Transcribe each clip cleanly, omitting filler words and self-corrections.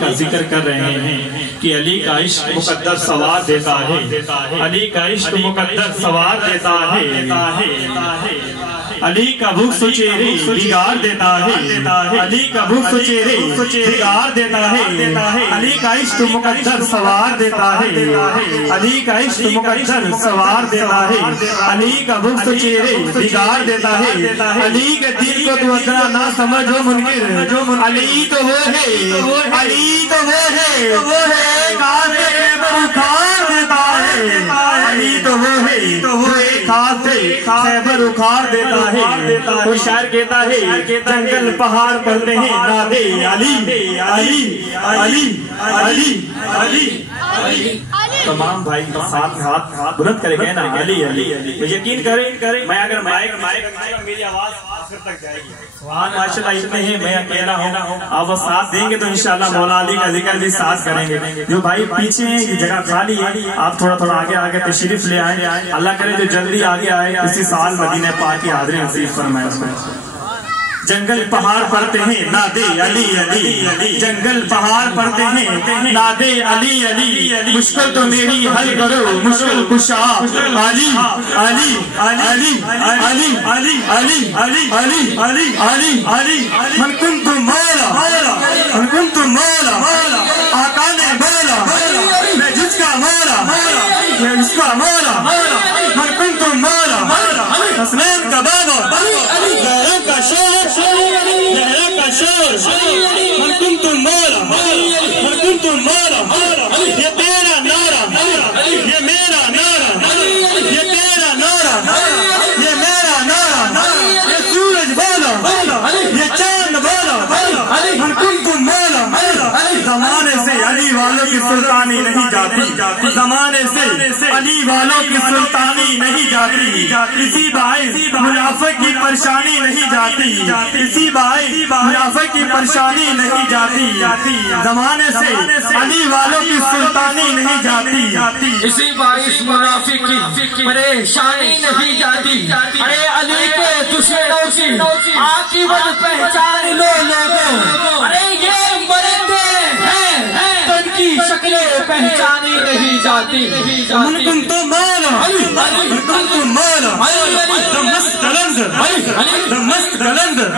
کا ذکر کر رہے ہیں کہ علی کا عشق مقدس ثواب دیتا ہے، علی کا عشق مقدس ثواب دیتا ہے، علی کا بغض چہرے بگاڑ دیتا ہے، علی کا بغض چہرے بگاڑ دیتا ہے، علی کا عشق مقدس ثواب دیتا ہے، علی کا عشق مقدس ثواب دیتا ہے، علی کا بغض چہرے بگاڑ دیتا ہے، علی کے دین کو تو ادنا نہ سمجھو منکر، علی تو وہ ہے، علی تو وہ ہے کاسے خیبر اکھاڑ دیتا ہے، علی تو وہ ہے ایک ہاتھ سے خیبر اکھاڑ دیتا ہے۔ وہ شاعر کہتا ہے جنگل پہاڑ پڑھتے ہیں نادے علی علی علی علی علی علی۔ تمام بھائی ساتھ ہاتھ بلند کرے گئے نا علی علی علی۔ یقین کریں میں اگر مائک میری آواز آخر تک جائے گی۔ ماشاءاللہ اتنے ہیں، میں اکیلا ہوں، آپ وہ ساتھ دیں گے تو انشاءاللہ مولا علی کا ذکر بھی ساتھ کریں گے۔ جو بھائی پیچھے ہیں یہ جگہ خالی ہے، آپ تھوڑا آگے تشریف لے آئیں، اللہ کرے جو جلدی آگے آئے اسی سال مدینہ پاک کی حاضری نصیب فرمائے۔ جنگل پہاڑ پڑھتے ہیں نادے علی علی، جنگل پہاڑ پڑھتے ہیں نادے علی علی، مشکل تو میری حل کرو مشکل کشا علی علی علی علی علی علی علی علی علی علی علی۔ من کنت مولا من کنت مولا، آقا نے بولا میں جس کا مولا میں جس کا مولا، من کنت مولا حسنین کا بابا زہرا کا شور زہرا کا شور، من کنت مولا من کنت مولا، یہ تیرا نعرہ یہ میرا نعرہ، یہ تیرا نعرہ یہ میرا نعرہ، یہ سورج بولا یہ چاند بولا، من کنت مولا۔ زمانے سے علی والوں کی سلطانی نہیں جاتی، زمانے سے علی والوں کی سلطانی نہیں جاتی، کسی باعث منافق کی پریشانی نہیں جاتی، کسی باعث منافق کی پریشانی نہیں جاتی، زمانے سے علی والوں کی سلطانی نہیں جاتی، اسی باعث منافق کی پریشانی نہیں جاتی۔ ارے علی کے دشمنوں کی عاقبت پہچان لو لوگوں، ارے یہ مرتے ہیں تو ان کی شکلیں پہچانی نہیں جاتی۔ من کنت مولا من کنت مولا دمشق قلندر دمشق قلندر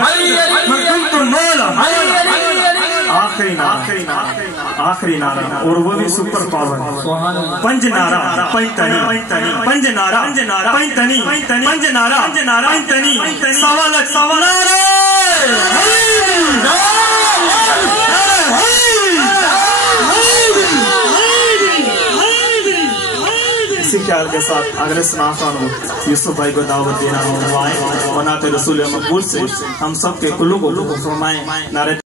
من کنت مولا۔ آخری نعرہ اور وہ بھی سپر پاور، پنج نعرہ پنجتنی، پنج نعرہ پنجتنی، پنج نعرہ پنجتنی، سوالک نعرہ اسی خیال کے ساتھ اگر سنافان ہو یوسف بھائی کو دعوت دینا ہو، ونات رسول مقبول سے ہم سب کے قلوب کو فرمائیں نعرہ